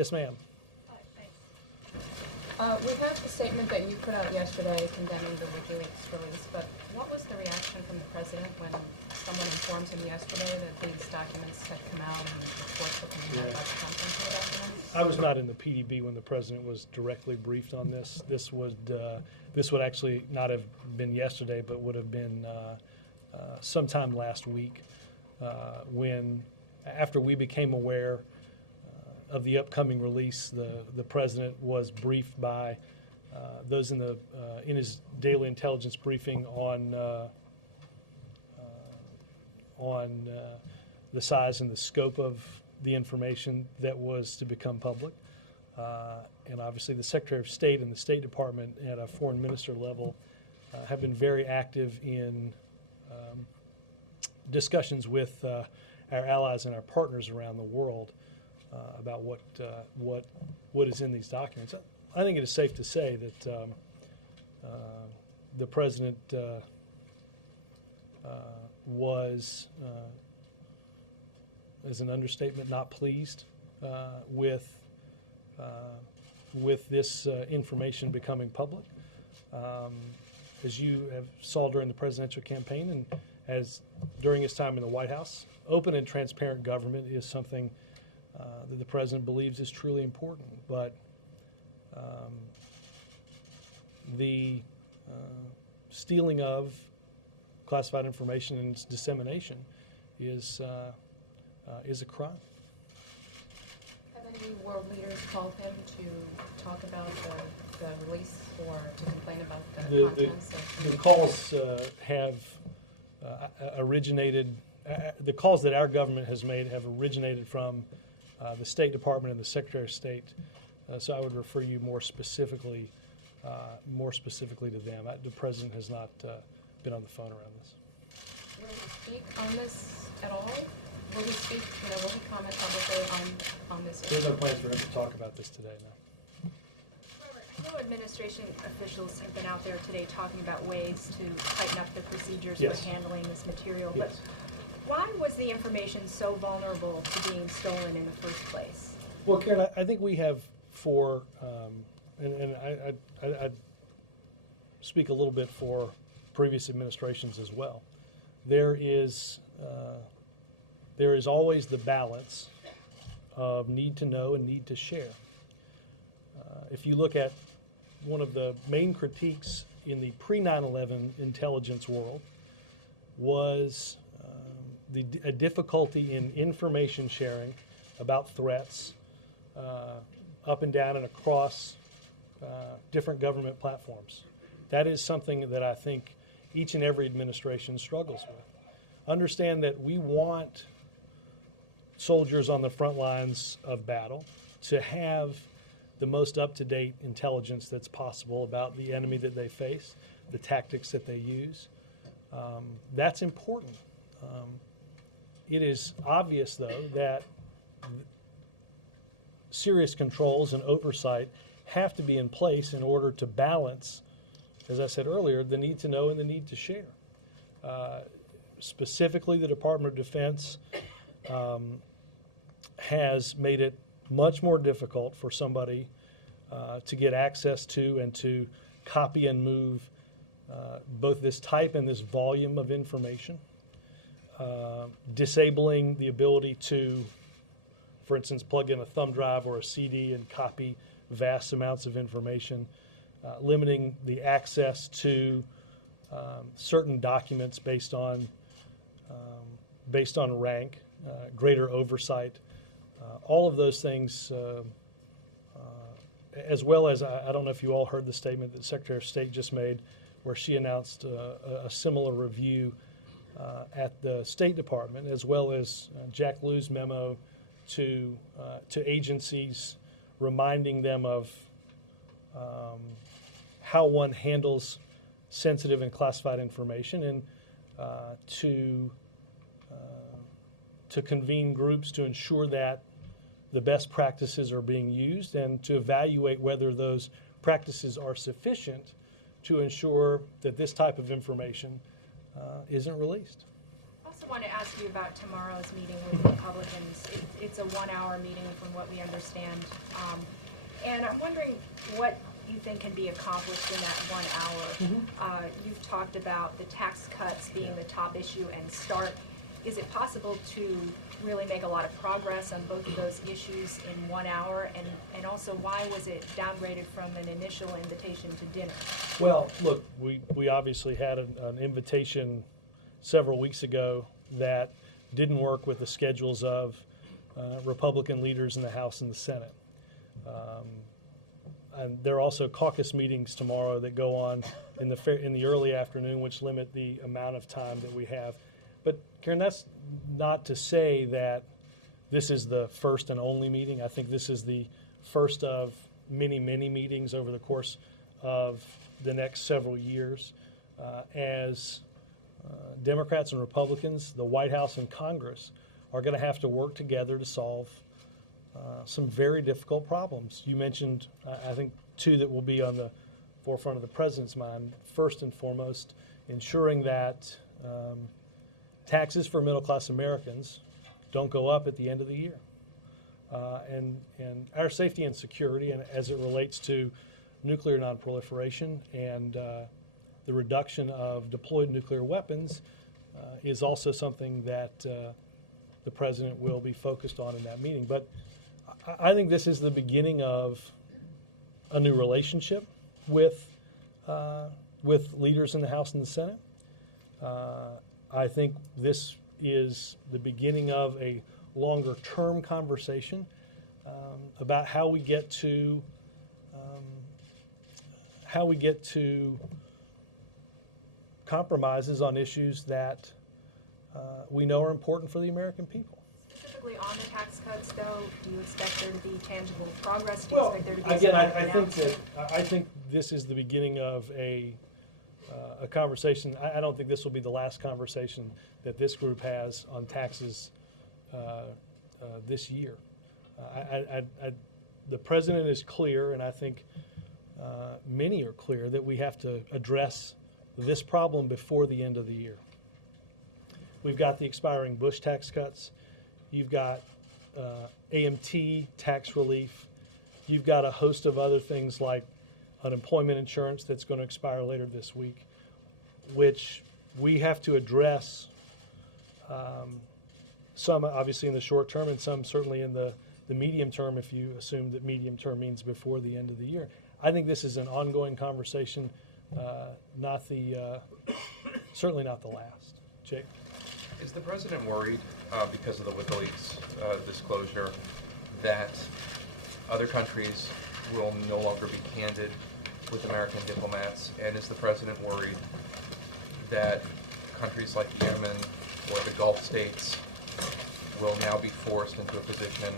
Yes, ma'am. We have the statement that you put out yesterday condemning the WikiLeaks release, but what was the reaction from the president when someone informed him yesterday that these documents had come out and reports were coming out about the contents of the documents? I was not in the PDB when the president was directly briefed on this. This would actually not have been yesterday, but would have been sometime last week when, after we became aware of the upcoming release, the president was briefed by those in his daily intelligence briefing on the size and the scope of the information that was to become public. And obviously the Secretary of State and the State Department at a foreign minister level have been very active in discussions with our allies and our partners around the world about what is in these documents. I think it is safe to say that the president was, as an understatement, not pleased with this information becoming public. As you have saw during the presidential campaign and as during his time in the White House, open and transparent government is something that the president believes is truly important. But the stealing of classified information and its dissemination is a crime. Have any world leaders called him to talk about the release or to complain about the contents? The calls have originated. The calls that our government has made have originated from the State Department and the Secretary of State. So I would refer you more specifically to them. The president has not been on the phone around this. Will he speak on this at all? Will he speak? Will he comment publicly on this? There's no plans for him to talk about this today. No. I know administration officials have been out there today talking about ways to tighten up the procedures Yes. for handling this material, Yes. but why was the information so vulnerable to being stolen in the first place? Well, Karen, I think we have and I speak a little bit for previous administrations as well. There is always the balance of need to know and need to share. If you look at one of the main critiques in the pre-9/11 intelligence world was a difficulty in information sharing about threats up and down and across different government platforms. That is something that I think each and every administration struggles with. Understand that we want soldiers on the front lines of battle to have the most up-to-date intelligence that's possible about the enemy that they face, the tactics that they use. That's important. It is obvious, though, that serious controls and oversight have to be in place in order to balance, as I said earlier, the need to know and the need to share. Specifically, the Department of Defense has made it much more difficult for somebody to get access to and to copy and move both this type and this volume of information, disabling the ability to, for instance, plug in a thumb drive or a CD and copy vast amounts of information, limiting the access to certain documents based on rank, greater oversight, all of those things, as well as I don't know if you all heard the statement that the Secretary of State just made, where she announced a similar review at the State Department, as well as Jack Lew's memo to agencies, reminding them of how one handles sensitive and classified information, and to convene groups to ensure that the best practices are being used and to evaluate whether those practices are sufficient to ensure that this type of information isn't released. Also, want to ask you about tomorrow's meeting with Republicans. It's a 1-hour meeting from what we understand. And I'm wondering what you think can be accomplished in that 1 hour. You've talked about the tax cuts being the top issue and start. Is it possible to really make a lot of progress on both of those issues in 1 hour? And also, why was it downgraded from an initial invitation to dinner? Well, look, we obviously had an invitation several weeks ago that didn't work with the schedules of Republican leaders in the House and the Senate. And there are also caucus meetings tomorrow that go on in the early afternoon, which limit the amount of time that we have. But Karen, that's not to say that this is the first and only meeting. I think this is the first of many, many meetings over the course of the next several years as Democrats and Republicans, the White House and Congress are going to have to work together to solve some very difficult problems. You mentioned, I think, two that will be on the forefront of the president's mind. First and foremost, ensuring that taxes for middle-class Americans don't go up at the end of the year. And our safety and security, and as it relates to nuclear nonproliferation and the reduction of deployed nuclear weapons, is also something that the president will be focused on in that meeting. But I think this is the beginning of a new relationship with leaders in the House and the Senate. I think this is the beginning of a longer-term conversation about how we get to compromises on issues that we know are important for the American people. Specifically on the tax cuts, though, do you expect there to be tangible progress? Do you Well, expect there to be again, some I think this is the beginning of a conversation. I don't think this will be the last conversation that this group has on taxes this year. The president is clear, and I think many are clear, that we have to address this problem before the end of the year. We've got the expiring Bush tax cuts. You've got AMT tax relief. You've got a host of other things like unemployment insurance that's going to expire later this week, which we have to address, some obviously in the short term and some certainly in the medium term, if you assume that medium term means before the end of the year. I think this is an ongoing conversation, certainly not the last. Jake? Is the president worried because of the WikiLeaks disclosure that other countries will no longer be candid with American diplomats? And is the president worried that countries like Yemen or the Gulf states will now be forced into a position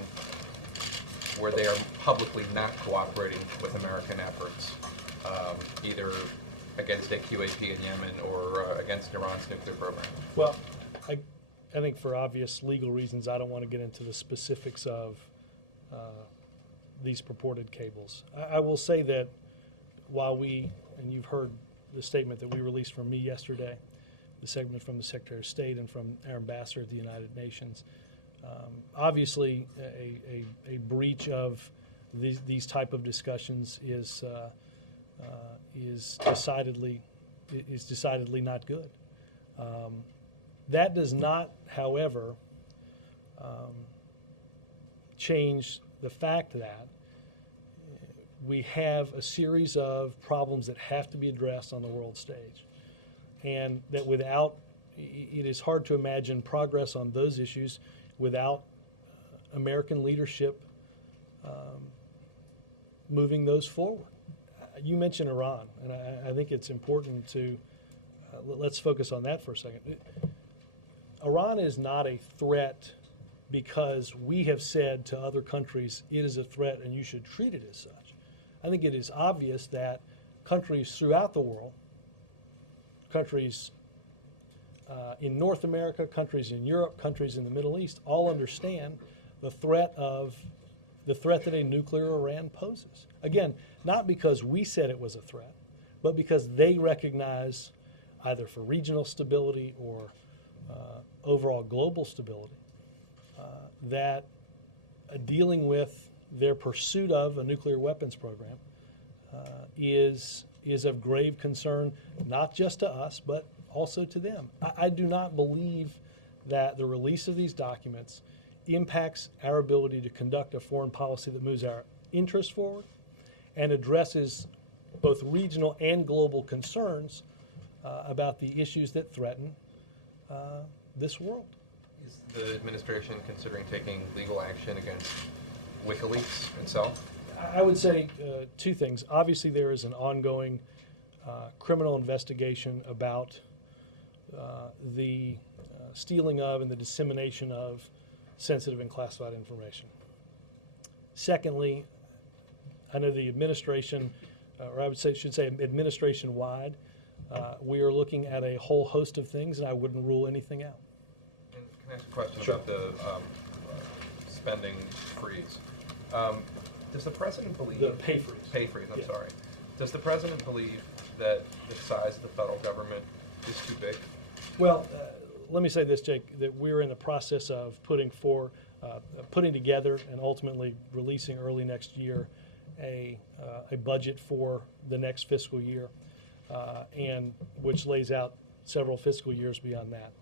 where they are publicly not cooperating with American efforts, either against QAP in Yemen or against Iran's nuclear program? Well, I think for obvious legal reasons, I don't want to get into the specifics of these purported cables. I will say that while and you've heard the statement that we released from me yesterday, the segment from the Secretary of State and from our ambassador at the United Nations, obviously a breach of these type of discussions is decidedly not good. That does not, however, change the fact that we have a series of problems that have to be addressed on the world stage, and that it is hard to imagine progress on those issues without American leadership moving those forward. You mentioned Iran, and I think it's important to let's focus on that for a second. Iran is not a threat because we have said to other countries it is a threat and you should treat it as such. I think it is obvious that countries throughout the world, countries in North America, countries in Europe, countries in the Middle East, all understand the threat that a nuclear Iran poses. Again, not because we said it was a threat, but because they recognize, either for regional stability or overall global stability, that dealing with their pursuit of a nuclear weapons program is of grave concern, not just to us, but also to them. I do not believe that the release of these documents impacts our ability to conduct a foreign policy that moves our interests forward and addresses both regional and global concerns about the issues that threaten this world. Is the administration considering taking legal action against WikiLeaks itself? I would say two things. Obviously, there is an ongoing criminal investigation about the stealing of and the dissemination of sensitive and classified information. Secondly, I know the administration, or I should say administration-wide, we are looking at a whole host of things, and I wouldn't rule anything out. And can I ask a question Sure. about the spending freeze? Does the president believe... The pay freeze. Pay freeze, I'm Yeah. sorry. Does the president believe that the size of the federal government is too big? Well, let me say this, Jake, that we're in the process of putting together and ultimately releasing early next year a budget for the next fiscal year, and which lays out several fiscal years beyond that.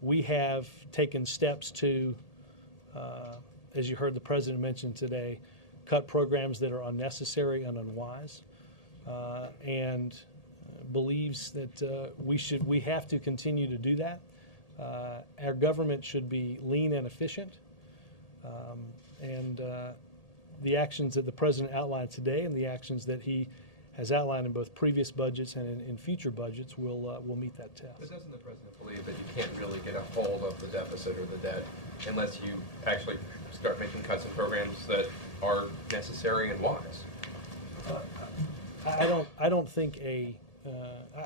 We have taken steps to, as you heard the president mention today, cut programs that are unnecessary and unwise, and believes that we have to continue to do that. Our government should be lean and efficient, and the actions that the president outlined today and the actions that he has outlined in both previous budgets and in future budgets will meet that But test. doesn't the president believe that you can't really get a hold of the deficit or the debt unless you actually start making cuts in programs that are necessary and wise? I don't think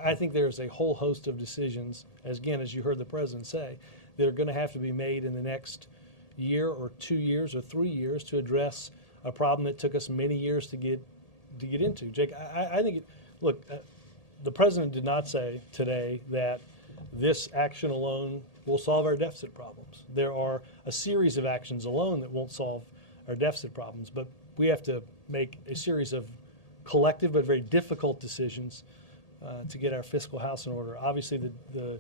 I think there's a whole host of decisions, as you heard the president say, that are going to have to be made in the next year or 2 years or 3 years to address a problem that took us many years to get into. Jake, I think, the president did not say today that this action alone will solve our deficit problems. There are a series of actions alone that won't solve our deficit problems, but we have to make a series of collective but very difficult decisions to get our fiscal house in order. Obviously, the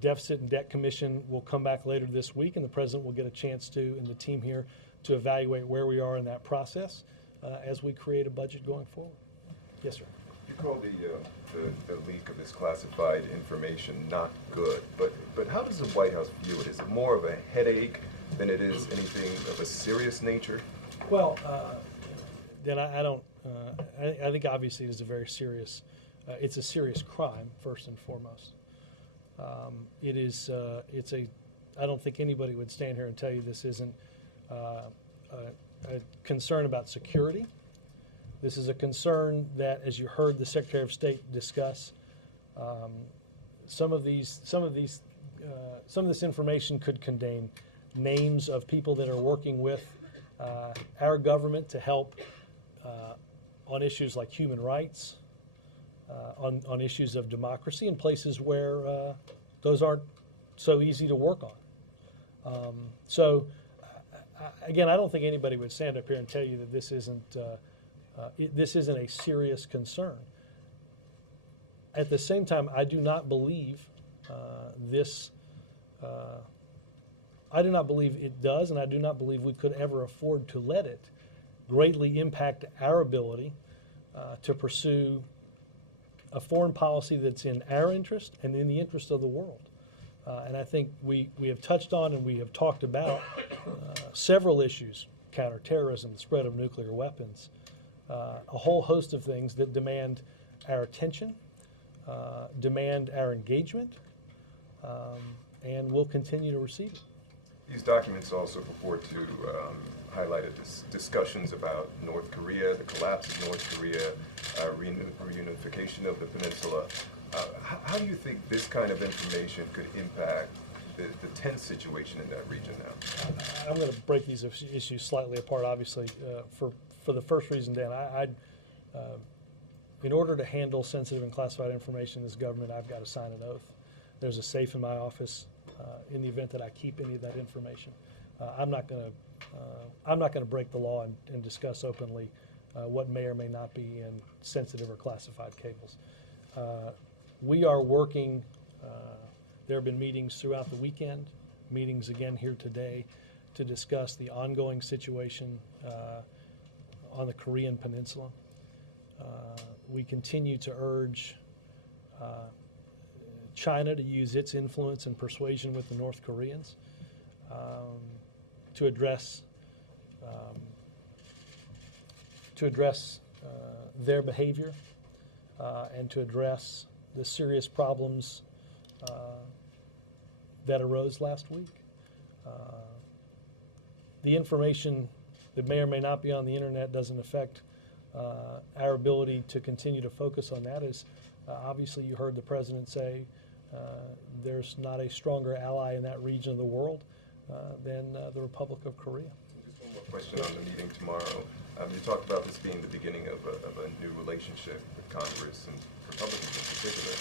Deficit and Debt Commission will come back later this week, and the president will get a chance to, and the team here, to evaluate where we are in that process as we create a budget going forward. Yes, sir. You call the leak of this classified information not good, but how does the White House view it? Is it more of a headache than it is anything of a serious nature? Well, then I don't. I think obviously it is a very serious. It's a serious crime first and foremost. It is. It's a. I don't think anybody would stand here and tell you this isn't a concern about security. This is a concern that, as you heard the Secretary of State discuss, some of this information could contain names of people that are working with our government to help on issues like human rights, on issues of democracy, in places where those aren't so easy to work on. Again, I don't think anybody would stand up here and tell you that this isn't a serious concern. At the same time, I do not believe I do not believe it does, and I do not believe we could ever afford to let it greatly impact our ability to pursue a foreign policy that's in our interest and in the interest of the world. And I think we have touched on and we have talked about several issues: counterterrorism, the spread of nuclear weapons, a whole host of things that demand our attention, demand our engagement, and will continue to receive it. These documents also purport to highlight discussions about North Korea, the collapse of North Korea, reunification of the peninsula. How do you think this kind of information could impact the tense situation in that region now? I'm going to break these issues slightly apart, obviously, for the first reason, Dan. In order to handle sensitive and classified information in this government, I've got to sign an oath. There's a safe in my office. in the event that I keep any of that information. I'm not going to break the law and discuss openly what may or may not be in sensitive or classified cables. We are working. There have been meetings throughout the weekend, meetings again here today, to discuss the ongoing situation on the Korean Peninsula. We continue to urge China to use its influence and persuasion with the North Koreans to address their behavior and to address the serious problems that arose last week. The information that may or may not be on the internet doesn't affect our ability to continue to focus on that. As obviously you heard the president say, there's not a stronger ally in that region of the world than the Republic of Korea. Just one more question on the meeting tomorrow. You talked about this being the beginning of a new relationship with Congress and Republicans in particular.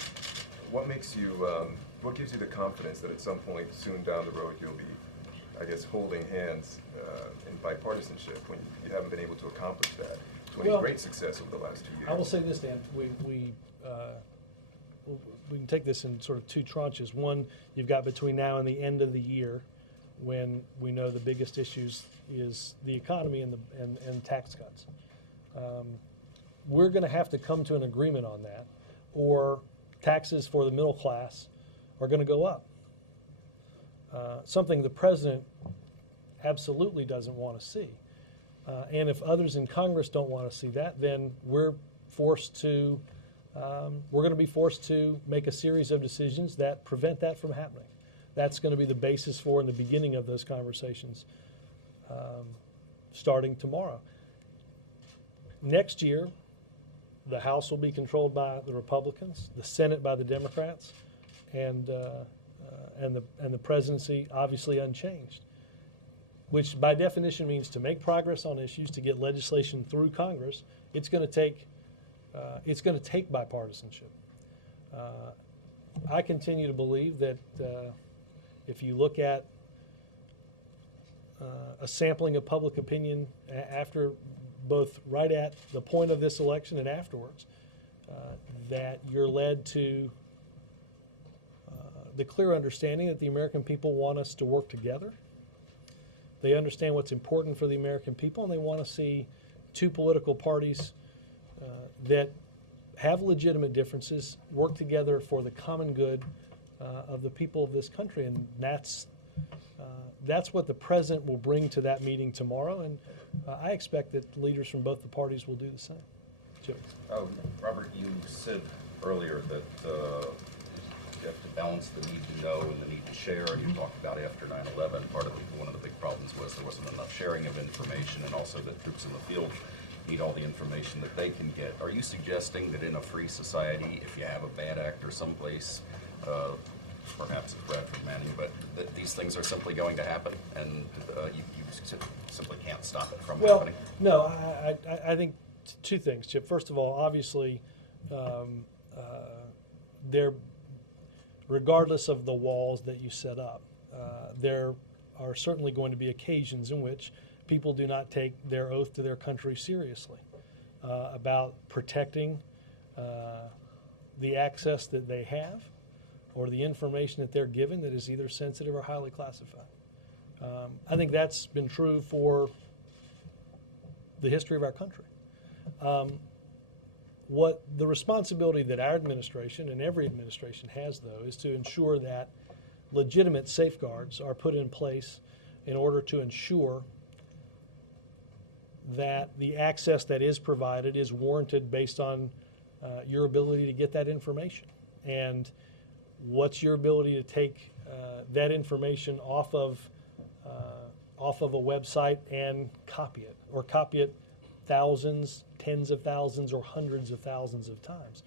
What makes you, what gives you the confidence that at some point soon down the road you'll be, I guess, holding hands in bipartisanship when you haven't been able to accomplish that to any great success over the last 2 years? I will say this, Dan. We can take this in sort of two tranches. One, you've got between now and the end of the year, when we know the biggest issues is the economy and tax cuts. We're going to have to come to an agreement on that, or taxes for the middle class are going to go up. Something the president absolutely doesn't want to see. And if others in Congress don't want to see that, then we're going to be forced to make a series of decisions that prevent that from happening. That's going to be the basis for and the beginning of those conversations starting tomorrow. Next year, the House will be controlled by the Republicans, the Senate by the Democrats, and the presidency obviously unchanged, which by definition means to make progress on issues, to get legislation through Congress, it's going to take bipartisanship. I continue to believe that if you look at a sampling of public opinion after both right at the point of this election and afterwards, that you're led to the clear understanding that the American people want us to work together. They understand what's important for the American people, and they want to see two political parties that have legitimate differences work together for the common good of the people of this country. And that's what the president will bring to that meeting tomorrow, and I expect that leaders from both the parties will do the same. Jim. Robert, you said earlier that you have to balance the need to know and the need to share, and you talked about after 9/11, one of the big problems was there wasn't enough sharing of information, and also that troops in the field need all the information that they can get. Are you suggesting that in a free society, if you have a bad actor someplace, perhaps it's Bradford Manning, but that these things are simply going to happen, and you simply can't stop it from happening? No, I think two things, Chip. First of all, obviously, regardless of the walls that you set up, there are certainly going to be occasions in which people do not take their oath to their country seriously about protecting the access that they have or the information that they're given that is either sensitive or highly classified. I think that's been true for the history of our country. What the responsibility that our administration and every administration has, though, is to ensure that legitimate safeguards are put in place in order to ensure that the access that is provided is warranted based on your ability to get that information. And what's your ability to take that information off of a website and copy it, or copy it thousands, tens of thousands, or hundreds of thousands of times?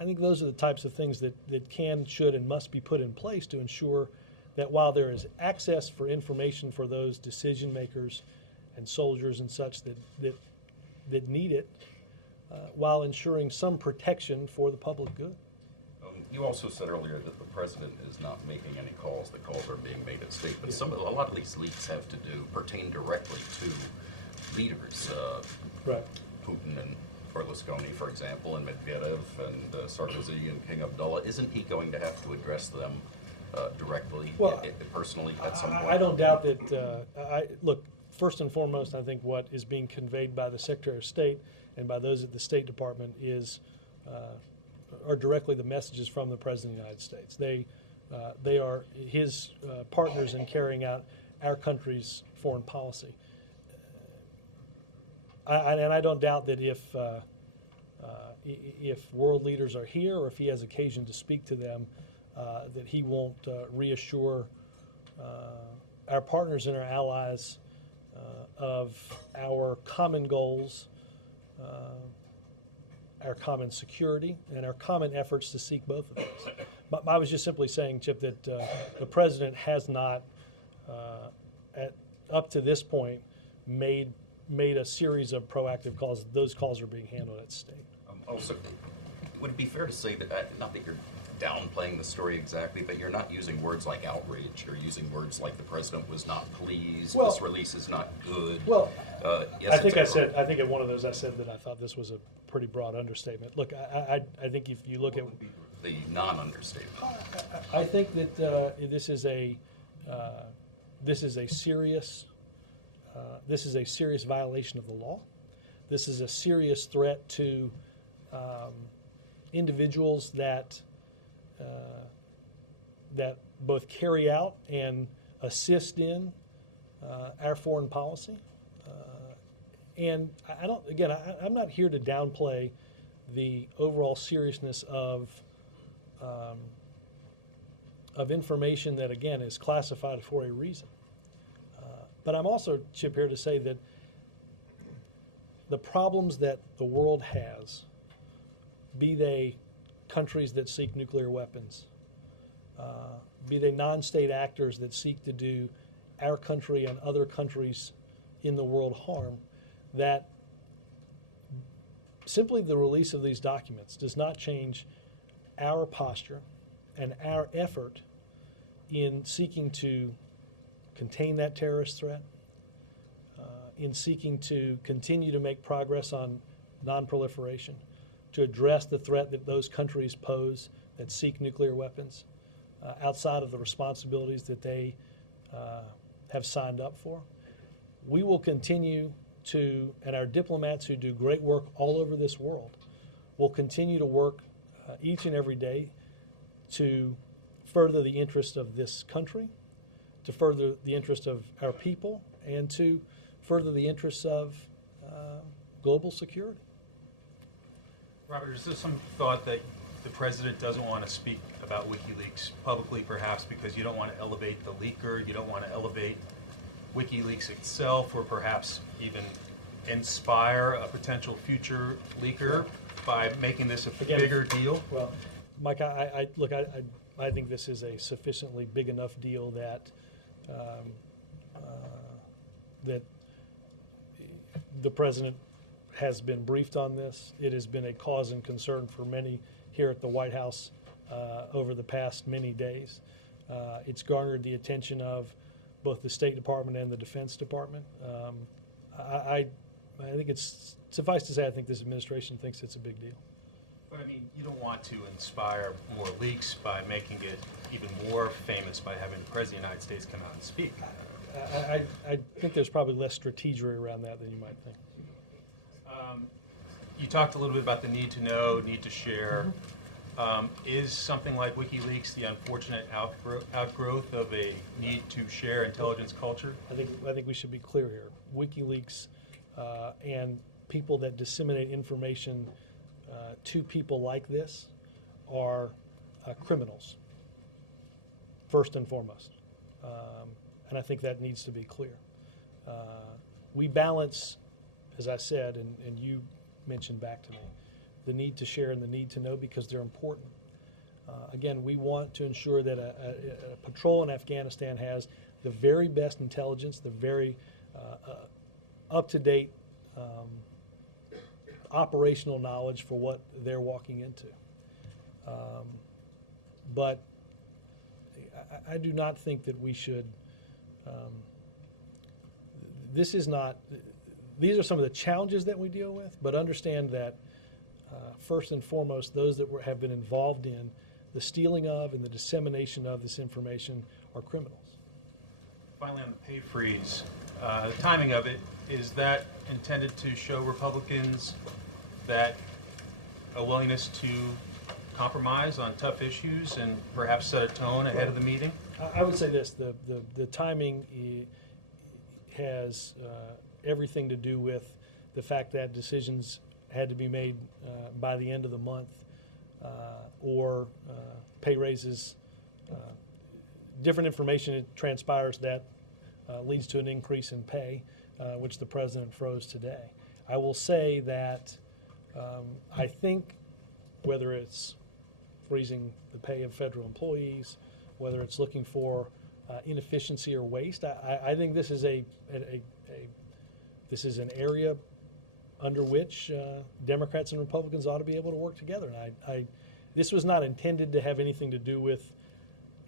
I think those are the types of things that can, should, and must be put in place to ensure that while there is access for information for those decision makers and soldiers and such that need it, while ensuring some protection for the public good. You also said earlier that the president is not making any calls. The calls are being made at state. But Yeah. a lot of these leaks have to pertain directly to leaders. Right. Putin and Berlusconi, for example, and Medvedev and Sarkozy and King Abdullah. Isn't he going to have to address them directly, Well, personally, at some point? I don't doubt that, look, first and foremost, I think what is being conveyed by the Secretary of State and by those at the State Department are directly the messages from the President of the United States. They are his partners in carrying out our country's foreign policy. And I don't doubt that if world leaders are here or if he has occasion to speak to them, that he won't reassure our partners and our allies of our common goals, our common security, and our common efforts to seek both of those. But I was just simply saying, Chip, that the president has not, up to this point, made a series of proactive calls. Those calls are being handled at state. Also, would it be fair to say that, not that you're downplaying the story exactly, but you're not using words like outrage, you're using words like the president was not pleased, Well- this release is not good. Well, Yes, I think it's I think at one of those I said that I thought this was a pretty broad understatement. Look, I think if you look at, What would be the non-understatement? I think that this is a serious violation of the law. This is a serious threat to individuals that both carry out and assist in our foreign policy. And I don't. Again, I'm not here to downplay the overall seriousness of information that, again, is classified for a reason. But I'm also, Chip, here to say that the problems that the world has, be they countries that seek nuclear weapons, be they non-state actors that seek to do our country and other countries in the world harm, that simply the release of these documents does not change our posture and our effort in seeking to contain that terrorist threat, in seeking to continue to make progress on non-proliferation, to address the threat that those countries pose that seek nuclear weapons outside of the responsibilities that they have signed up for. We will continue to, and our diplomats who do great work all over this world will continue to work each and every day to further the interest of this country, to further the interest of our people, and to further the interests of global security. Robert, is there some thought that the president doesn't want to speak about WikiLeaks publicly, perhaps because you don't want to elevate the leaker, you don't want to elevate WikiLeaks itself, or perhaps even inspire a potential future leaker by making this a Again, bigger deal? Well, Mike, I think this is a sufficiently big enough deal that that the president has been briefed on this. It has been a cause and concern for many here at the White House over the past many days. It's garnered the attention of both the State Department and the Defense Department. I think it's suffice to say, I think this administration thinks it's a big deal. But I mean, you don't want to inspire more leaks by making it even more famous by having the President of the United States come out and speak. I think there's probably less strategery around that than you might think. You talked a little bit about the need to know, need to share. Is something like WikiLeaks the unfortunate outgrowth of a need to share intelligence culture? I think we should be clear here. WikiLeaks and people that disseminate information to people like this are criminals, first and foremost. And I think that needs to be clear. We balance, as I said, and you mentioned back to me, the need to share and the need to know because they're important. Again, we want to ensure that a patrol in Afghanistan has the very best intelligence, the very up-to-date operational knowledge for what they're walking into. But I do not think that we should, this is not, these are some of the challenges that we deal with, but understand that first and foremost, those that have been involved in the stealing of and the dissemination of this information are criminals. Finally, on the pay freeze, the timing of it, is that intended to show Republicans that a willingness to compromise on tough issues and perhaps set a tone ahead of the meeting? I would say this, the timing has everything to do with the fact that decisions had to be made by the end of the month, or pay raises, different information it transpires that leads to an increase in pay, which the president froze today. I will say that I think whether it's freezing the pay of federal employees, whether it's looking for inefficiency or waste, I think this is this is an area under which Democrats and Republicans ought to be able to work together. And this was not intended to have anything to do with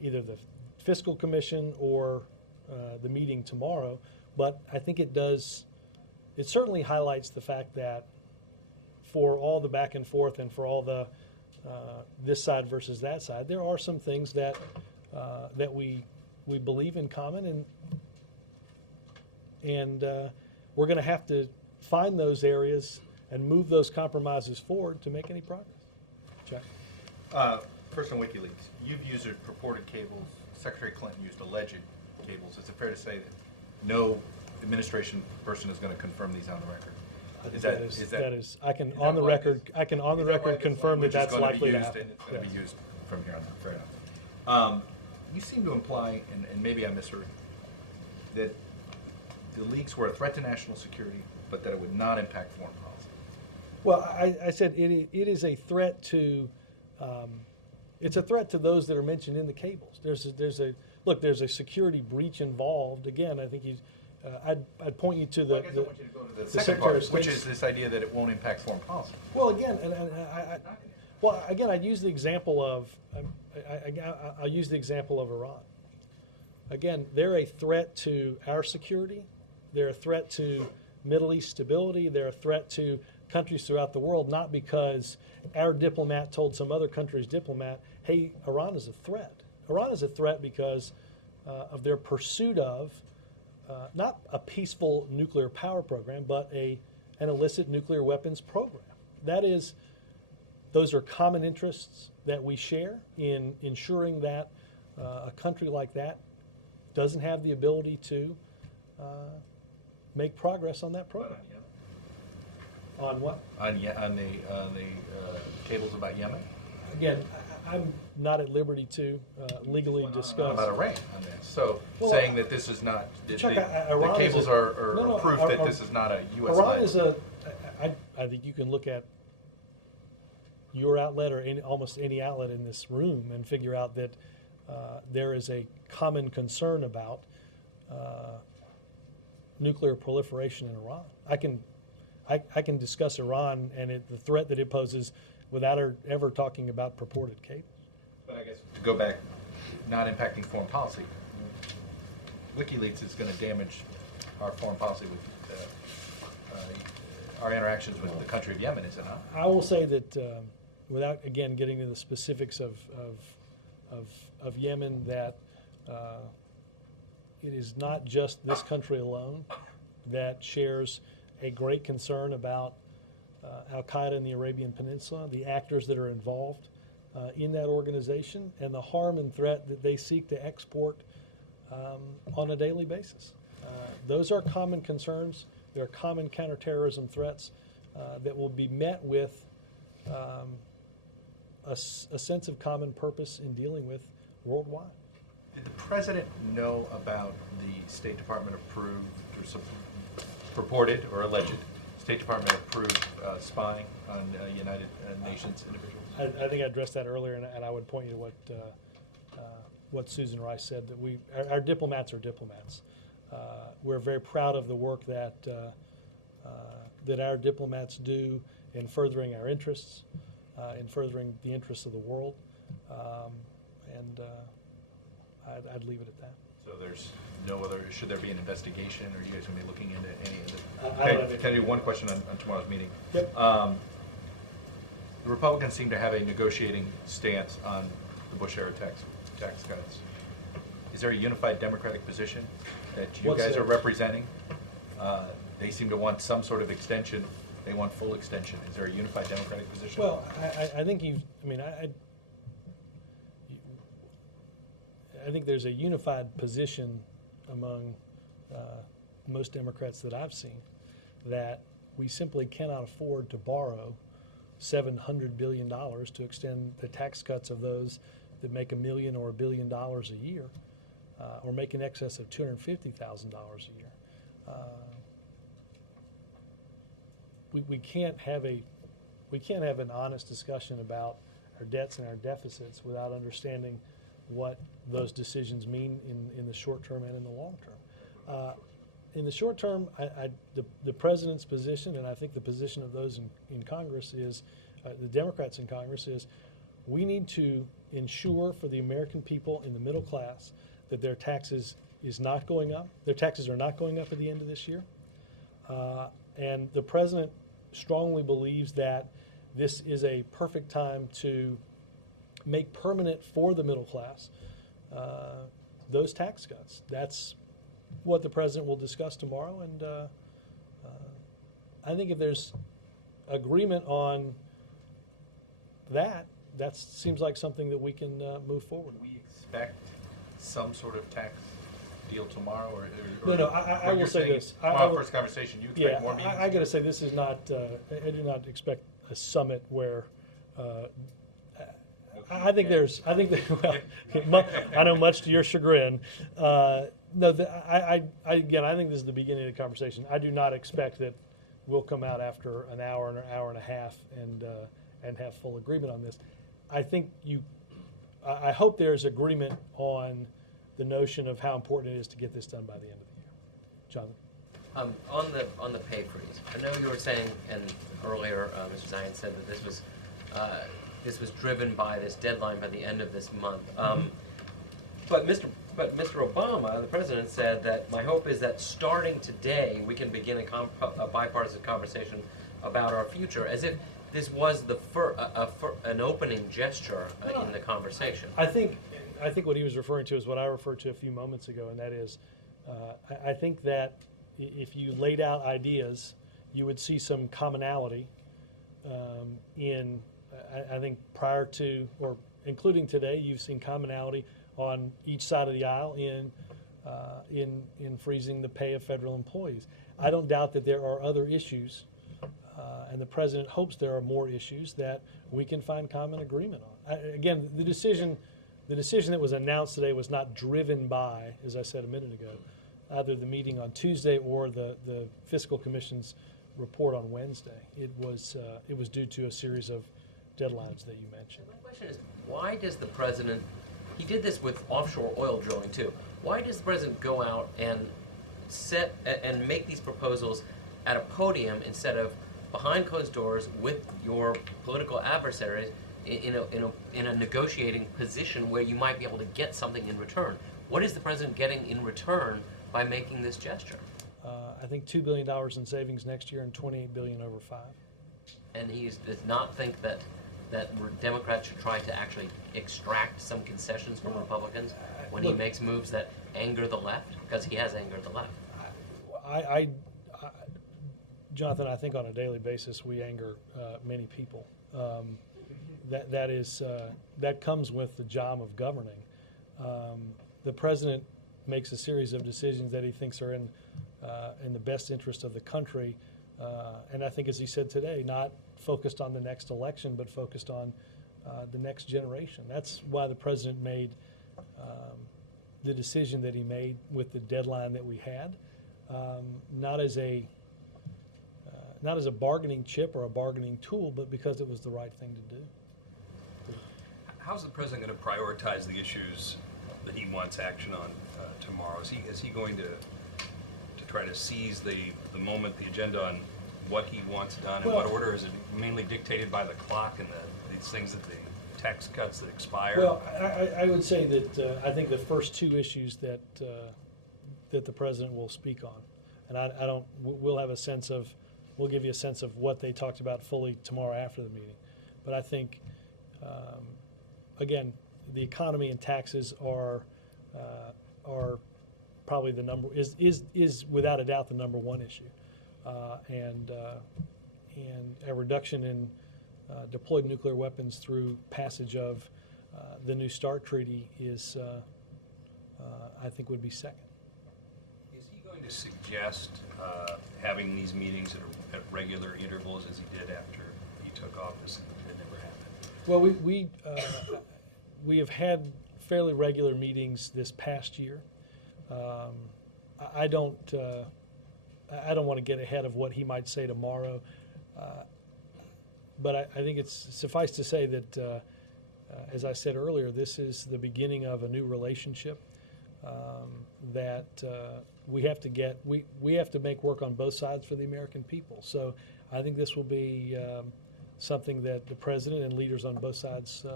either the fiscal commission or the meeting tomorrow, but I think it does. It certainly highlights the fact that for all the back and forth and for all the this side versus that side, there are some things that that we believe in common, and we're going to have to find those areas and move those compromises forward to make any progress. Jack? First on WikiLeaks, you've used purported cables. Secretary Clinton used alleged cables. Is it fair to say that no administration person is going to confirm these on the record? I can on the record confirm that that's likely to happen. It's going to be used from here on out. Fair enough. You seem to imply, and maybe I misheard, that the leaks were a threat to national security, but that it would not impact foreign policy. Well, I said it is a threat to. It's a threat to those that are mentioned in the cables. There's a security breach involved. Again, I think I'd point you to Well, I guess I want you to go to the second Secretary part, of which State's- is this idea that it won't impact foreign policy. Well, again, I'd use the example of. I'll use the example of Iran. Again, they're a threat to our security. They're a threat to Middle East stability. They're a threat to countries throughout the world, not because our diplomat told some other country's diplomat, hey, Iran is a threat. Iran is a threat because of their pursuit of not a peaceful nuclear power program, but an illicit nuclear weapons program. Those are common interests that we share in ensuring that a country like that doesn't have the ability to make progress on that program. On what? On the cables about Yemen? Again, I'm not at liberty to legally discuss. About Iran on this. So Well, saying that this is not, the Chuck, Iran is cables a- are no, proof that this is not a U.S. Iran led. is I think you can look at your outlet or almost any outlet in this room and figure out that there is a common concern about nuclear proliferation in Iran. I can discuss Iran and the threat that it poses without ever talking about purported cables. But I guess to go back, not impacting foreign policy, WikiLeaks is going to damage our foreign policy with our interactions with the country of Yemen, is it not? I will say that without again getting into the specifics of Yemen, that it is not just this country alone that shares a great concern about Al-Qaeda in the Arabian Peninsula, the actors that are involved in that organization, and the harm and threat that they seek to export on a daily basis. Those are common concerns. There are common counterterrorism threats that will be met with a sense of common purpose in dealing with worldwide. Did the president know about the State Department approved or some purported or alleged State Department approved spying on United Nations individuals? I think I addressed that earlier, and I would point you to what Susan Rice said, that our diplomats are diplomats. We're very proud of the work that our diplomats do in furthering our interests, in furthering the interests of the world. and I'd leave it at that. So there's no other, should there be an investigation, or are you guys gonna be looking into any of the? I don't have Can I do one question on tomorrow's meeting? Yep. The Republicans seem to have a negotiating stance on the Bush era tax cuts. Is there a unified Democratic position that you What's guys are that? representing? They seem to want some sort of extension. They want full extension. Is there a unified Democratic position? Well, I think I think there's a unified position among most Democrats that I've seen that we simply cannot afford to borrow $700 billion to extend the tax cuts of those that make $1 million or $1 billion a year, or make in excess of $250,000 a year. We can't have an honest discussion about our debts and our deficits without understanding what those decisions mean in the short term and in the long term. In the short term, the president's position, and I think the position of those in Congress is, the Democrats in Congress is, we need to ensure for the American people in the middle class that their taxes is not going up. Their taxes are not going up at the end of this year. And the president strongly believes that this is a perfect time to make permanent for the middle class those tax cuts. That's what the president will discuss tomorrow, and I think if there's agreement on that, that seems like something that we can move forward. We expect some sort of tax deal tomorrow, or No, I what will you're say saying this. is tomorrow first conversation, you expect more meetings? I got to say, this is not. I do not expect a summit where. I think there's. I think that. Well, I know, much to your chagrin. No, again, I think this is the beginning of the conversation. I do not expect that we'll come out after an hour and a half and have full agreement on this. I think I hope there's agreement on the notion of how important it is to get this done by the end of the year. Jonathan? On the pay freeze, I know you were saying, and earlier Mr. Zion said that this was driven by this deadline by the end of this month. But Mr. Obama, the president, said that my hope is that starting today we can begin a bipartisan conversation about our future, as if this was an opening gesture in the conversation. I think what he was referring to is what I referred to a few moments ago, and that is, I think that if you laid out ideas, you would see some commonality in. I think prior to or including today, you've seen commonality on each side of the aisle in freezing the pay of federal employees. I don't doubt that there are other issues, and the president hopes there are more issues that we can find common agreement on. Again, the decision that was announced today was not driven by, as I said a minute ago, either the meeting on Tuesday or the Fiscal Commission's report on Wednesday. It was due to a series of deadlines that you mentioned. My question is, why does the president, he did this with offshore oil drilling too, why does the president go out and set and make these proposals at a podium instead of behind closed doors with your political adversaries in a negotiating position where you might be able to get something in return? What is the president getting in return by making this gesture? I think $2 billion in savings next year and $28 billion over 5. And he does not think that Democrats should try to actually extract some concessions from Republicans when he makes moves that anger the left, because he has angered the left. Jonathan, I think on a daily basis we anger many people. That comes with the job of governing. The president makes a series of decisions that he thinks are in the best interest of the country, and I think, as he said today, not focused on the next election, but focused on the next generation. That's why the president made the decision that he made with the deadline that we had, not as a bargaining chip or a bargaining tool, but because it was the right thing to do. How's the president going to prioritize the issues that he wants action on tomorrow? Is he going to try to seize the moment, the agenda on what he wants done in what order? Is it mainly dictated by the clock and these things that the tax cuts that expire? Well, I would say that I think the first two issues that the president will speak on, and I don't, we'll have a sense of, we'll give you a sense of what they talked about fully tomorrow after the meeting. But I think, again, the economy and taxes are probably the number, is without a doubt the number one issue. And a reduction in deployed nuclear weapons through passage of the New START treaty is, I think, would be second. Is he going to suggest having these meetings at regular intervals as he did after he took office and it never happened? Well, we have had fairly regular meetings this past year. I don't want to get ahead of what he might say tomorrow, but I think it's suffice to say that, as I said earlier, this is the beginning of a new relationship that we have to get. We have to make work on both sides for the American people. So I think this will be something that the president and leaders on both sides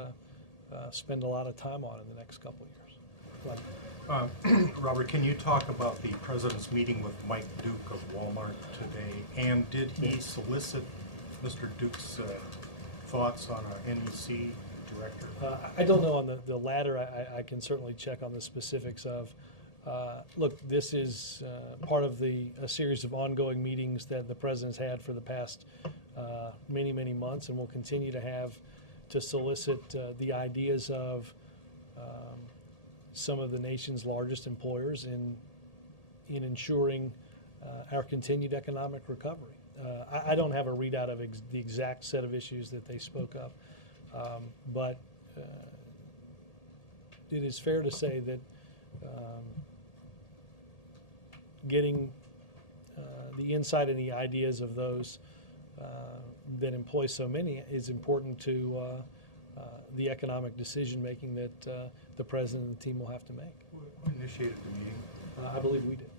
spend a lot of time on in the next couple of years. Robert, can you talk about the president's meeting with Mike Duke of Walmart today? And did he solicit Mr. Duke's thoughts on our NEC director? I don't know on the latter. I can certainly check on the specifics of. Look, this is part of a series of ongoing meetings that the president's had for the past many, many months, and will continue to have to solicit the ideas of some of the nation's largest employers in ensuring our continued economic recovery. I don't have a readout of the exact set of issues that they spoke of, but it is fair to say that getting the insight and the ideas of those that employ so many is important to the economic decision making that the president and the team will have to make. Who initiated the meeting? I believe we did.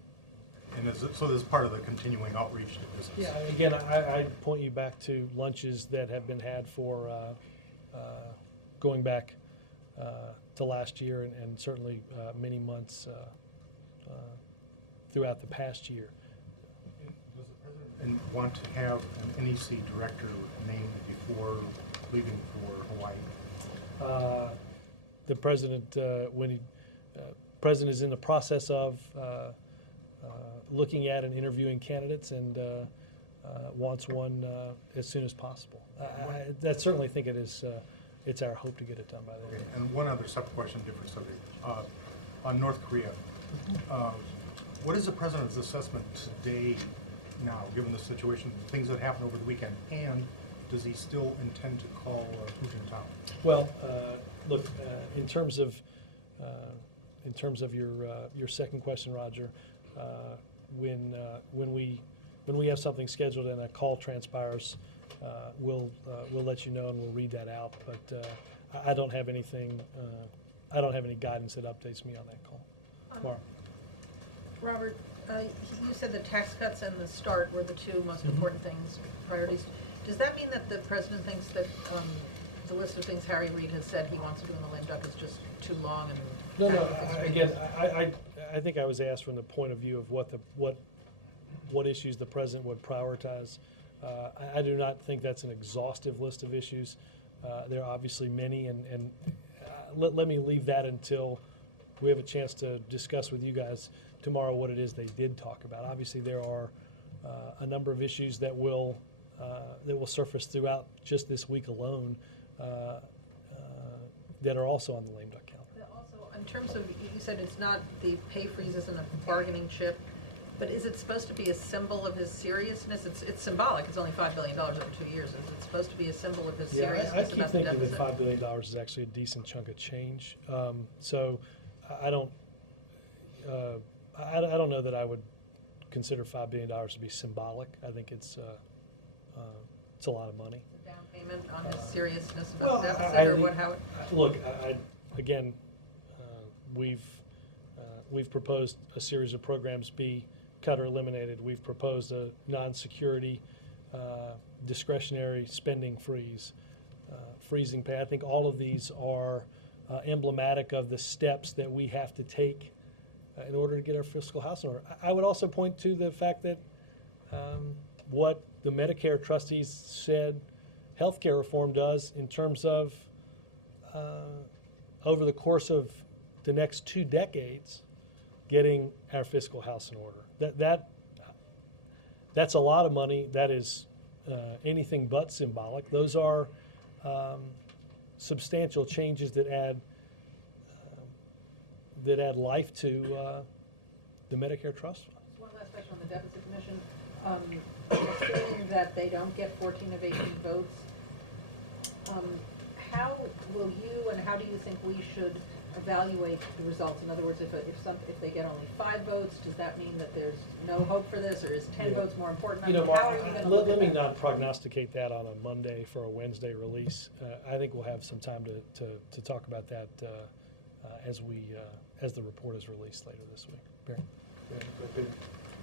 And so this is part of the continuing outreach to business? Yeah, again, I point you back to lunches that have been had for going back to last year and certainly many months throughout the past year. Does the president want to have an NEC director named before leaving for Hawaii? The president, president is in the process of looking at and interviewing candidates and wants one as soon as possible. I certainly think it is. It's our hope to get it done by then. Okay. And one other separate question, different subject. On North Korea, what is the president's assessment today now, given the situation, things that happened over the weekend, and does he still intend to call Hu Jintao? Well, look, in terms of your second question, Roger, when we have something scheduled and a call transpires, we'll let you know and we'll read that out. But I don't have anything. I don't have any guidance that updates me on that call tomorrow. Robert, you said the tax cuts and the START were the two most important things, priorities. Does that mean that the president thinks that the list of things Harry Reid has said he wants to do in the lame duck is just too long? And No. Again, I think I was asked from the point of view of what issues the president would prioritize. I do not think that's an exhaustive list of issues. There are obviously many, and let me leave that until we have a chance to discuss with you guys tomorrow what it is they did talk about. Obviously, there are a number of issues that will surface throughout just this week alone that are also on the lame duck calendar. Also, in terms of, you said it's not, the pay freeze isn't a bargaining chip, but is it supposed to be a symbol of his seriousness? It's symbolic. It's only $5 billion over 2 years. Is it supposed to be a symbol of his seriousness I keep about the thinking that deficit? $5 billion is actually a decent chunk of change. So I don't know that I would consider $5 billion to be symbolic. I think it's a lot of money. The down payment on his seriousness about the deficit, or what? How? Look, again, we've proposed a series of programs be cut or eliminated. We've proposed a non-security discretionary spending freeze. freezing pay. I think all of these are emblematic of the steps that we have to take in order to get our fiscal house in order. I would also point to the fact that what the Medicare trustees said healthcare reform does in terms of over the course of the next 2 decades, getting our fiscal house in order. That's a lot of money. That is anything but symbolic. Those are substantial changes that add life to the Medicare trust fund. One last question on the deficit commission. Assuming that they don't get 14 of 18 votes, how will you and how do you think we should evaluate the results? In other words, if they get only 5 votes, does that mean that there's no hope for this, or is 10 votes more important? I mean, how are we going to look at let me that? not prognosticate that on a Monday for a Wednesday release. I think we'll have some time to talk about that as the report is released later this week. Barry?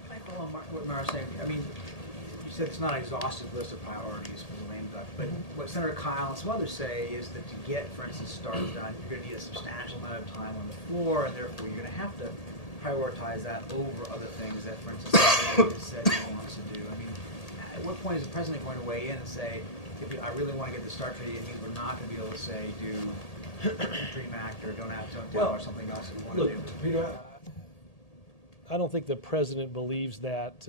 I follow what Mara's saying. I mean, you said it's not an exhaustive list of priorities for the lame duck, but what Senator Kyle and some others say is that to get, for instance, START done, you're going to need a substantial amount of time on the floor, and therefore you're going to have to prioritize that over other things that, for instance, Senator has said he wants to do. I mean, at what point is the president going to weigh in and say, I really want to get the START treaty, it means we're not going to be able to say, do Dream Act or Don't Act, Don't Tell, or something else that we want to do? Peter, I don't think the president believes that,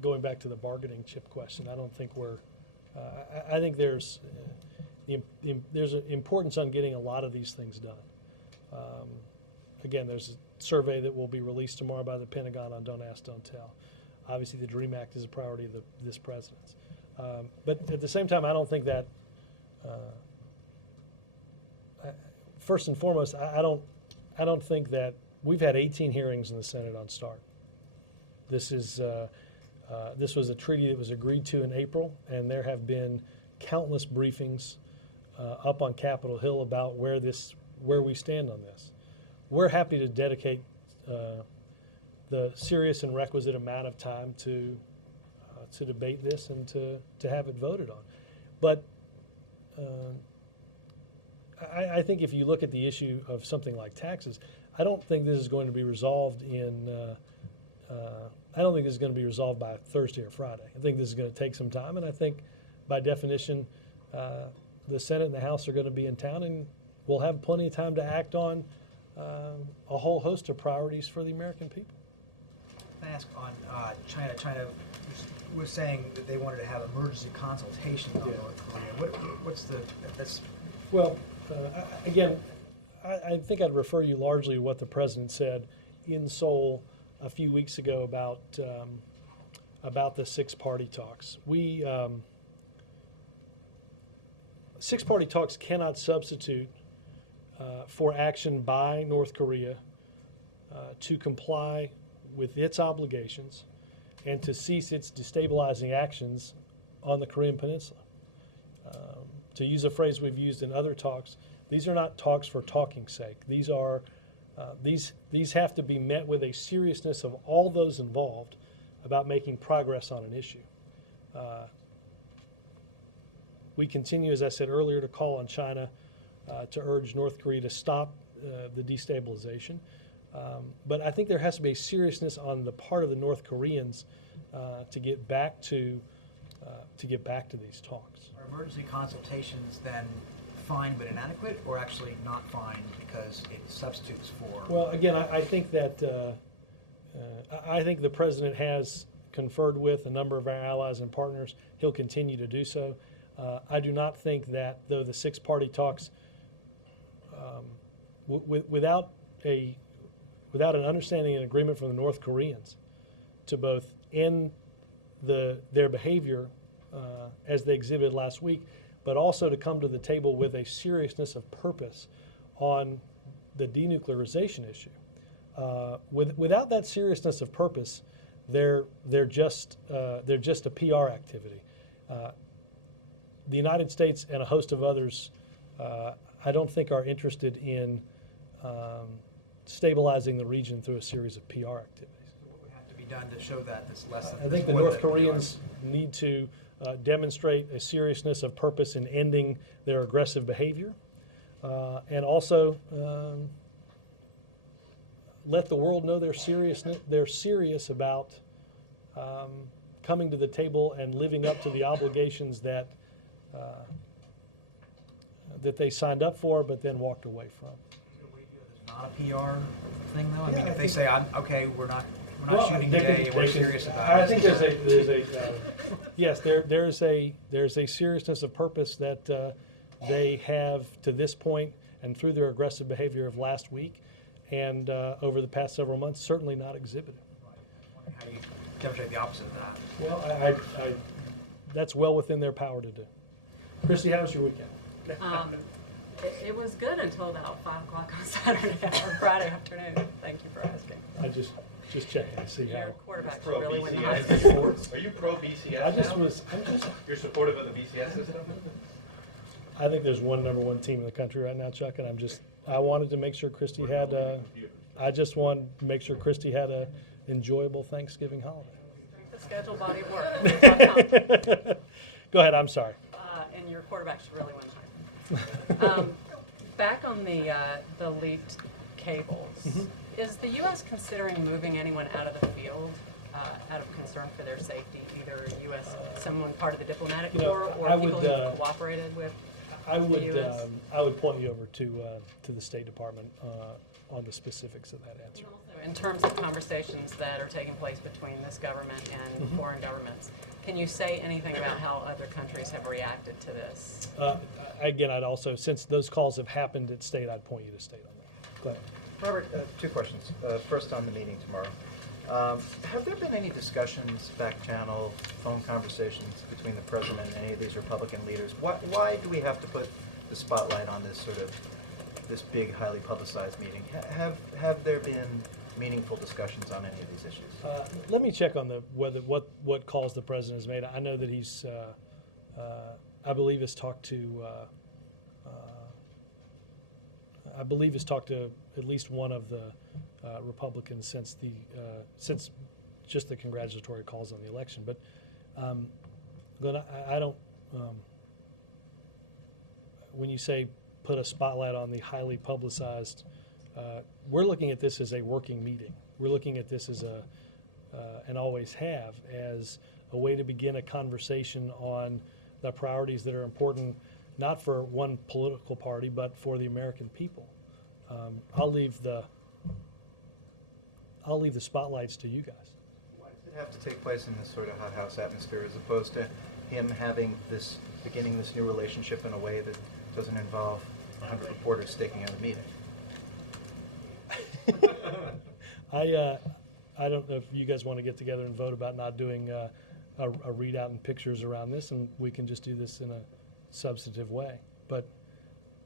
going back to the bargaining chip question, I don't think we're, I think there's an importance on getting a lot of these things done. Again, there's a survey that will be released tomorrow by the Pentagon on Don't Ask, Don't Tell. Obviously, the DREAM Act is a priority of this president's. But at the same time, I don't think that, first and foremost, I don't think that we've had 18 hearings in the Senate on START. This was a treaty that was agreed to in April, and there have been countless briefings up on Capitol Hill about where we stand on this. We're happy to dedicate the serious and requisite amount of time to debate this and to have it voted on. But I think if you look at the issue of something like taxes, I don't think this is going to be resolved I don't think this is going to be resolved by Thursday or Friday. I think this is going to take some time, and I think by definition, the Senate and the House are going to be in town, and we'll have plenty of time to act on a whole host of priorities for the American people. Can I ask on China? China was saying that they wanted to have emergency consultations on North Korea. What's that's? Well, again, I think I'd refer you largely to what the president said in Seoul a few weeks ago about the six-party talks. Six-party talks cannot substitute for action by North Korea to comply with its obligations and to cease its destabilizing actions on the Korean Peninsula. To use a phrase we've used in other talks, these are not talks for talking's sake. These are these have to be met with a seriousness of all those involved about making progress on an issue. We continue, as I said earlier, to call on China to urge North Korea to stop the destabilization. But I think there has to be a seriousness on the part of the North Koreans to get back to these talks. Are emergency consultations then fine but inadequate, or actually not fine because it substitutes for? Well, again, I think that I think the president has conferred with a number of our allies and partners. He'll continue to do so. I do not think that, though, the six-party talks, without an understanding and agreement from the North Koreans to both end their behavior as they exhibited last week, but also to come to the table with a seriousness of purpose on the denuclearization issue. Without that seriousness of purpose, they're just a PR activity. The United States and a host of others, I don't think, are interested in stabilizing the region through a series of PR activities. What would have to be done to show that this lesson? I think the North Koreans need to demonstrate a seriousness of purpose in ending their aggressive behavior, and also let the world know they're serious about coming to the table and living up to the obligations that that they signed up for, but then walked away from. Not a PR thing, though? I Yeah, mean, I if they think- say, okay, we're not Well, shooting they today, can- we're they can- serious about it. I think there's a yes, there's a seriousness of purpose that they have to this point and through their aggressive behavior of last week and over the past several months, certainly not exhibited. How you demonstrate the opposite of that? Well, I that's well within their power to do. Christy, how was your weekend? It was good until about 5 o'clock on Saturday or Friday afternoon. Thank you for asking. I just checking to see how. Your quarterbacks Pro really went BCS high. sports? Are you pro BCS I just now? was. I'm just. You're supportive of the BCS system? I think there's one number one team in the country right now, Chuck, and I wanted to make sure Christy had. I just wanted to make sure Christy had a enjoyable Thanksgiving holiday. The scheduled body of work. Go ahead. I'm sorry. And your quarterbacks really went high. Back on the leaked cables, is the U.S. considering moving anyone out of the field out of concern for their safety, either someone part of the diplomatic corps or I people would, who cooperated with I the would U.S.? I would point you over to the State Department on the specifics of that answer. In terms of conversations that are taking place between this government and foreign governments, can you say anything about how other countries have reacted to this? Again, I'd also, since those calls have happened at State, I'd point you to State on that. Go ahead. Robert, two questions. First on the meeting tomorrow. Have there been any discussions, back channel, phone conversations between the president and any of these Republican leaders? Why do we have to put the spotlight on this big, highly publicized meeting? Have there been meaningful discussions on any of these issues? Let me check on what calls the president has made. I know that he's, I believe has talked to at least one of the Republicans since just the congratulatory calls on the election. But Glenn, I don't. When you say put a spotlight on the highly publicized, we're looking at this as a working meeting. We're looking at this as and always have, as a way to begin a conversation on the priorities that are important, not for one political party, but for the American people. I'll leave the spotlights to you guys. Why does it have to take place in this sort of hothouse atmosphere as opposed to him beginning this new relationship in a way that doesn't involve 100 reporters staking out a meeting? I don't know if you guys want to get together and vote about not doing a readout and pictures around this, and we can just do this in a substantive way. But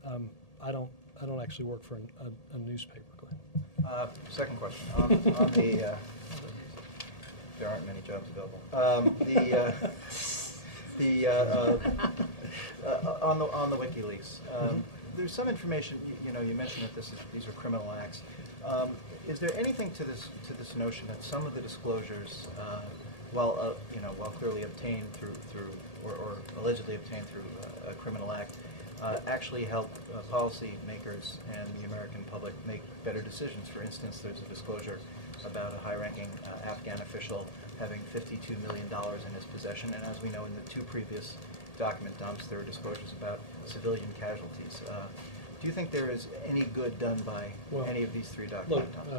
I don't actually work for a newspaper, Glenn. Second question. On the there aren't many jobs available. On the WikiLeaks, there's some information. You mentioned that these are criminal acts. Is there anything to this notion that some of the disclosures, while clearly obtained through or allegedly obtained through a criminal act, actually help policymakers and the American public make better decisions? For instance, there's a disclosure about a high-ranking Afghan official having $52 million in his possession, and as we know in the two previous document dumps, there are disclosures about civilian casualties. Do you think there is any good done by any of these three document dumps?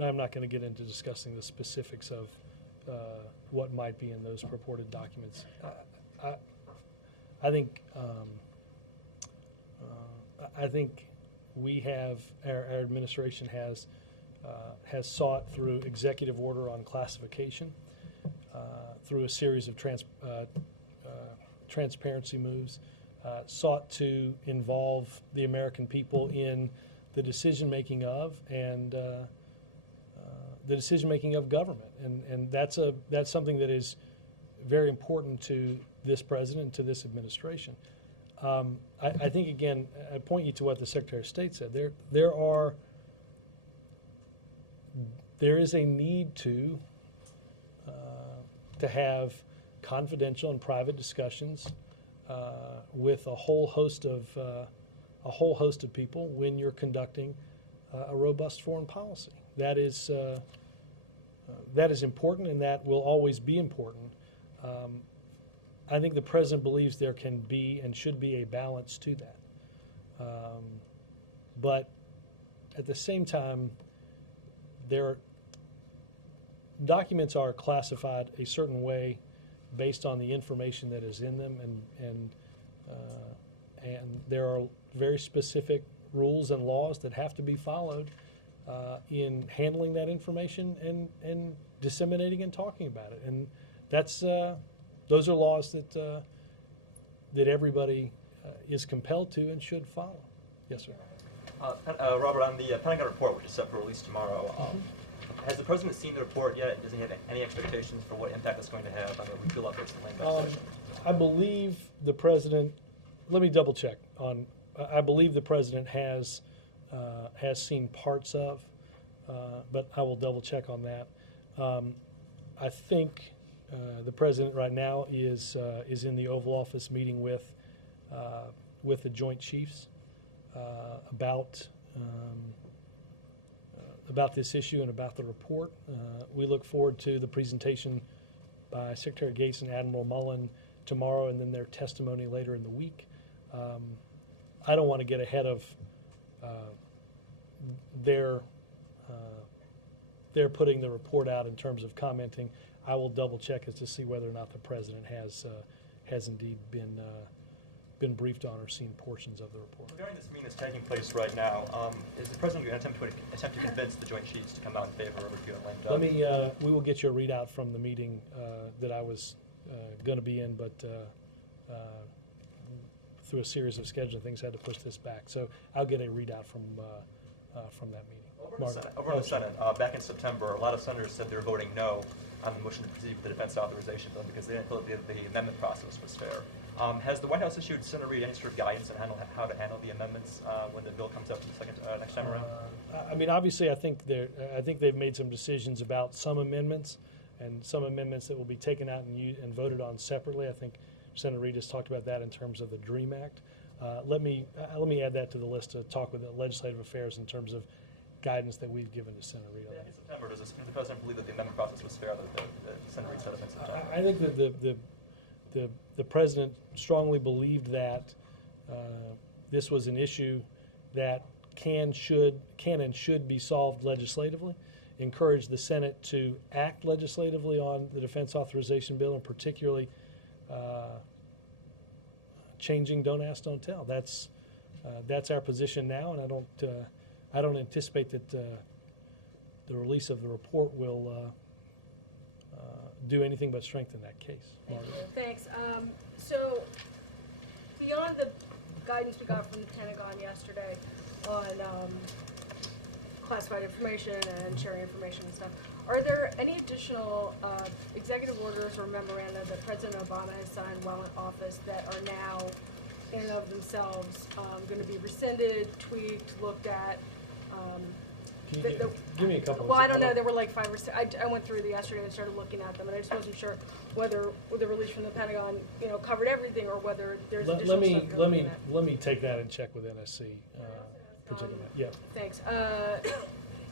I'm not going to get into discussing the specifics of what might be in those purported documents. I think we have, our administration has sought through executive order on classification, through a series of transparency moves, sought to involve the American people in the decision making of and the decision making of government, and that's something that is very important to this president, to this administration. I think again, I point you to what the Secretary of State said. There is a need to to have confidential and private discussions with a whole host of people when you're conducting a robust foreign policy. That is important, and that will always be important. I think the president believes there can be and should be a balance to that. But at the same time, documents are classified a certain way based on the information that is in them, and there are very specific rules and laws that have to be followed in handling that information and disseminating and talking about it. And those are laws that everybody is compelled to and should follow. Yes, sir. Robert, on the Pentagon report, which is set for release tomorrow, has the president seen the report yet? Does he have any expectations for what impact it's going to have on the repeal efforts in the land session? I believe the president. Let me double check on. I believe the president has seen parts of, but I will double check on that. I think the president right now is in the Oval Office meeting with the Joint Chiefs about this issue and about the report. We look forward to the presentation by Secretary Gates and Admiral Mullen tomorrow, and then their testimony later in the week. I don't want to get ahead of their putting the report out in terms of commenting. I will double check as to see whether or not the president has indeed been briefed on or seen portions of the report. During this meeting that's taking place right now, is the president going to attempt to convince the Joint Chiefs to come out in favor of repealing lame duck? We will get you a readout from the meeting that I was going to be in, but through a series of scheduling things, had to push this back. So I'll get a readout from that meeting. Over in the Senate, back in September, a lot of senators said they were voting no on the motion to proceed with the defense authorization bill because they didn't feel that the amendment process was fair. Has the White House issued Senator Reid any sort of guidance on how to handle the amendments when the bill comes up next time around? I mean, obviously, I think they've made some decisions about some amendments, and some amendments that will be taken out and voted on separately. I think Senator Reid has talked about that in terms of the DREAM Act. Let me add that to the list to talk with the Legislative Affairs in terms of guidance that we've given to Senator Reid on that. In September, does the president believe that the amendment process was fair that Senator Reid set up in September? I think that the president strongly believed that this was an issue that can and should be solved legislatively. Encouraged the Senate to act legislatively on the defense authorization bill, and particularly changing Don't Ask, Don't Tell. That's our position now, and I don't anticipate that the release of the report will do anything but strengthen that case. Thanks. So beyond the guidance we got from the Pentagon yesterday on classified information and sharing information and stuff, are there any additional executive orders or memoranda that President Obama has signed while in office that are now in and of themselves going to be rescinded, tweaked, looked at? Give me a couple. Well, I don't know. There were like 5 or 6. I went through the yesterday and started looking at them, and I just wasn't sure whether the release from the Pentagon, covered everything, or whether there's additional stuff you're looking at. Let me take that and check with NSC. Particularly, yeah. Thanks.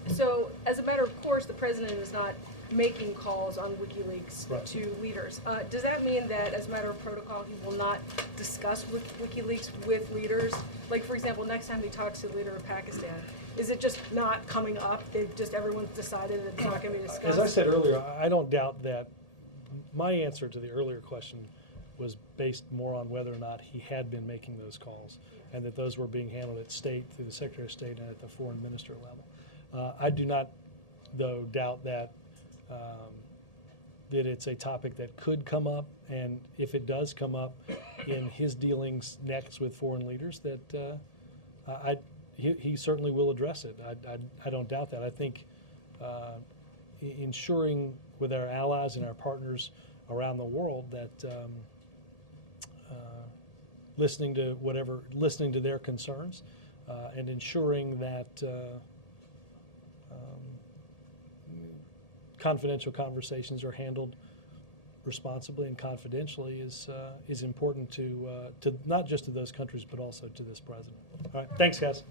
So, as a matter of course, the president is not making calls on WikiLeaks to leaders. Does that mean that, as a matter of protocol, he will not discuss WikiLeaks with leaders? Like, for example, next time he talks to the leader of Pakistan, is it just not coming up? Everyone's decided that it's not going to be discussed? As I said earlier, I don't doubt that my answer to the earlier question was based more on whether or not he had been making those calls, and that those were being handled at state, through the Secretary of State, and at the foreign minister level. I do not, though, doubt that that it's a topic that could come up, and if it does come up in his dealings next with foreign leaders, that he certainly will address it. I don't doubt that. I think ensuring with our allies and our partners around the world that listening to their concerns and ensuring that confidential conversations are handled responsibly and confidentially is important to not just to those countries, but also to this president. All right, thanks, guys.